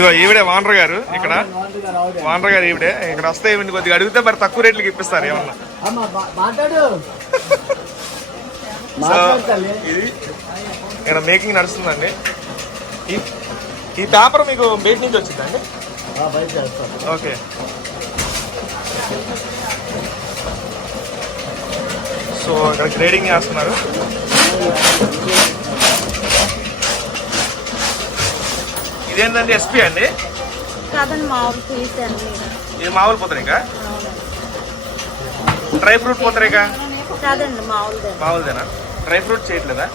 ఇదిగో ఈవిడే వానర్ గారు ఇక్కడ. వానర్ గారు ఈవిడే. ఇక్కడ వస్తే ఈవిడ కొద్దిగా అడిగితే మరి తక్కువ రేట్లకి ఇప్పిస్తారు ఏమన్నా. సో ఇది ఇక్కడ మేకింగ్ నడుస్తుందండి. ఈ ఈ పేపర్ మీకు బయట నుంచి వచ్చిందండి ఓకే. సో ఇక్కడ గ్రేడింగ్ చేస్తున్నారు. ఇదేంటండి ఎస్పీ అండి? కాదండి మామూలు తీసండి ఇది మామూలు పూతరేక డ్రై ఫ్రూట్ పూతరేక కాదండి మామూలుదే మామూలుదేనా డ్రై ఫ్రూట్ చేయట్లేదా?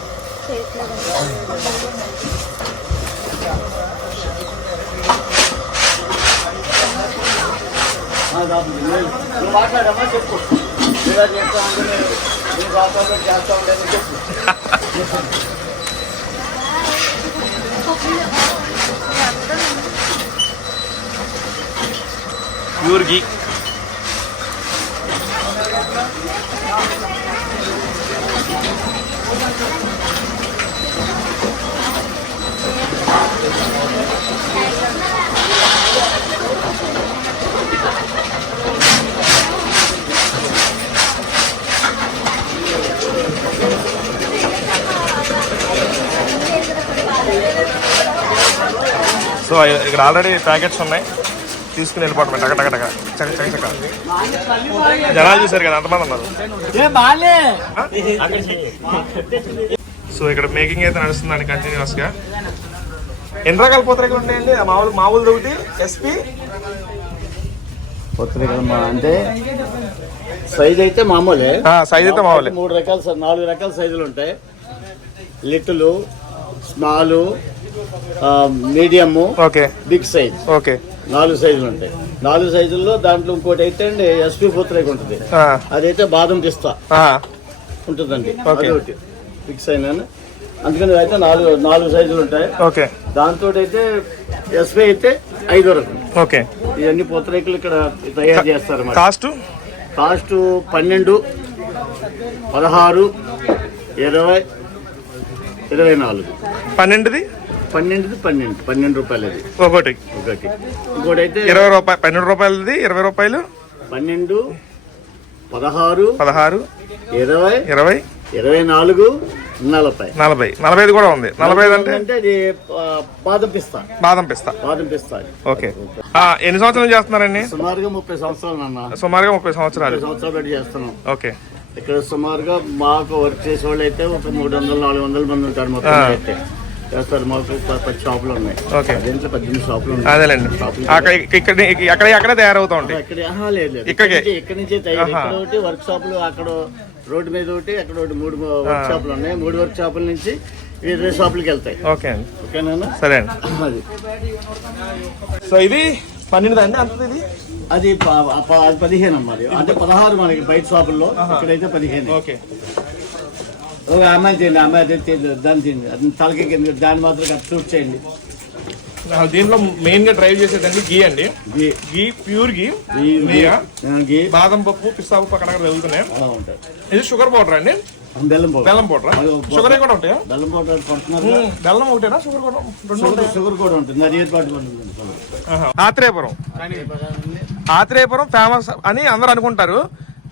మాట్లాడమ్మా చెప్పు చేస్తా ఉండేది చెప్పు. ప్యూర్ గీ సో ఇక్కడ ఆల్రెడీ ప్యాకెట్స్ ఉన్నాయి. తీసుకుని వెళ్ళిపోవటమే. టక టక టక. చక చక చక. జనాలు చూసారు కదా అంతమంది ఉన్నారు. ఏ బాలే సో ఇక్కడ మేకింగ్ అయితే నడుస్తుందండి కంటిన్యూస్గా. ఎన్ని రకాల పూతరేకలు ఉంటాయండి ఆ మామూలు మామూలు ఒకటి ఎస్పీ పొత్తికమ్మా అంటే సైజ్ అయితే మామూలే. సైజ్ అయితే మామూలే. మూడు రకాల నాలుగు రకాల సైజులు ఉంటాయి. Little small medium okay. Big size. Okay. నాలుగు సైజులు ఉంటాయి. నాలుగు సైజుల్లో దాంట్లో ఇంకోటి అయితే అండి ఎస్పీ పూతరేక ఉంటుంది. అదైతే బాదం పిస్తా ఉంటుందండి. ఓకే. అదొకటి ఫిక్స్ అయినా అందుకని అయితే నాలుగు నాలుగు సైజులు ఉంటాయి. ఓకే. దాంతో అయితే ఎస్పీ అయితే ఐదో రకం ఓకే. ఇవన్నీ పూతరేకులు ఇక్కడ తయారు చేస్తారు కాస్ట్? కాస్ట్ పన్నెండు పదహారు ఇరవై ఇరవై నాలుగు. పన్నెండుది? పన్నెండుది పన్నెండు పన్నెండు రూపాయలు అది ఒకటి. ఒకటి. ఇంకోటి అయితే ఇరవై రూపాయలు పన్నెండు రూపాయలది ఇరవై రూపాయలు? పన్నెండు పదహారు పదహారు ఇరవై ఇరవై ఇరవై నాలుగు నలభై. నలభై. నలభై ఐదు కూడా ఉంది. నలభై ఐదు అంటే అది బాదం పిస్తా. బాదం పిస్తా. బాదం పిస్తా. ఓకే. ఆ, ఎన్ని సంవత్సరాలు చేస్తున్నారండి? సుమారుగా ముప్పై సంవత్సరాలు నాన్న. సుమారుగా ముప్పై సంవత్సరాలు. సంవత్సరాలు పెట్టి చేస్తున్నాం. ఓకే. ఇక్కడ సుమారుగా మాకు వర్క్ చేసే వాళ్ళు అయితే ఒక మూడు వందలు నాలుగు వందల మంది ఉంటారు మొత్తం. అయితే. మాకు ప- పది షాపులు ఉన్నాయి. ఓకే. దీంట్లో పద్దెనిమిది షాపులు ఉన్నాయి. అదేలేండి. అక్కడ ఇక్కడ అక్కడ అక్కడ తయారవుతూ ఉంటాయి. ఇక్కడ ఆహా, లేదు లేదు. ఇక్కడికే? ఇక్కడ నుంచి- తయారు. ఒకటి వర్క్ షాపులు అక్కడ రోడ్డు మీద ఒకటి అక్కడ ఒకటి మూడు వర్క్ షాపులు ఉన్నాయి. మూడు వర్క్ షాపుల నుంచి ఇరవై షాపులకి వెళ్తాయి. ఓకే అండి. ఓకేనా సరే అండి. అది. సో ఇది పన్నెండు అండి అంత ఇది? అది పదిహేను అమ్మా అది. అంటే పదహారు మనకి బయట షాపుల్లో. ఇక్కడైతే పదిహేను. ఓకే. ఒక అమ్మాయి తిండి అమ్మాయి దాన్ని తిండి అది తలకి కింద దాన్ని మాత్రం కట్ షూట్ చేయండి. దీంట్లో మెయిన్గా డ్రైవ్ చేసేదండి గీ అండి. గీ గీ ప్యూర్ గీ గీ బాదం పప్పు పిస్తా పప్పు అక్కడ వెళ్తున్నాయి. ఇది షుగర్ పౌడర్ అండి. బెల్లం పౌడర్ బెల్లం పౌడర్ షుగర్ కూడా ఉంటాయా? బెల్లం పౌడర్ బెల్లం ఒకటేనా? షుగర్ కూడా రెండు షుగర్ షుగర్ కూడా ఉంటుంది. అది. ఆత్రేయపురం. ఆత్రేయపురం ఫేమస్ అని అందరూ అనుకుంటారు.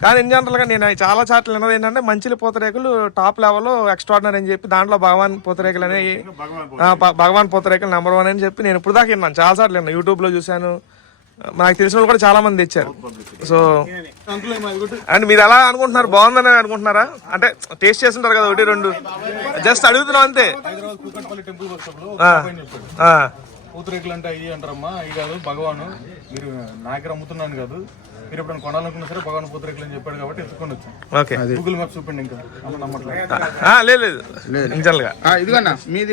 కానీ ఇన్ జనరల్గా నేను చాలా చాట్లు విన్నది ఏంటంటే మంచిలి పూతరేకులు టాప్ లెవెల్ ఎక్స్ట్రాడినరీ అని చెప్పి దాంట్లో భగవాన్ పూతరేకులు అనేవి భగవాన్ పూతరేకులు. నెంబర్ వన్ అని చెప్పి నేను ఇప్పుడు దాకా విన్నాను. చాలా సార్లు విన్నాను. యూట్యూబ్లో చూశాను. నాకు తెలిసిన వాళ్ళు కూడా చాలా మంది తెచ్చారు. సో అండ్ మీరు ఎలా అనుకుంటున్నారు? బాగుందని అనుకుంటున్నారా? అంటే టేస్ట్ చేస్తుంటారు కదా ఒకటి రెండు. జస్ట్ అడుగుతున్నాం అంతే. పూతరేకులు అంటే ఇది అంటారమ్మా. ఇది కాదు భగవాను. మీరు నా దగ్గర అమ్ముతున్నాను కాదు. మీరు ఎప్పుడైనా కొనాలనుకున్నా సరే భగవాన్ పూతరేకులు అని చెప్పాడు కాబట్టి ఎత్తుకొని వచ్చాం. ఓకే. గూగుల్ మ్యాప్ చూపండి ఇంకా. అమ్మ నమ్మట్లేదు. ఇదిగన్నా మీది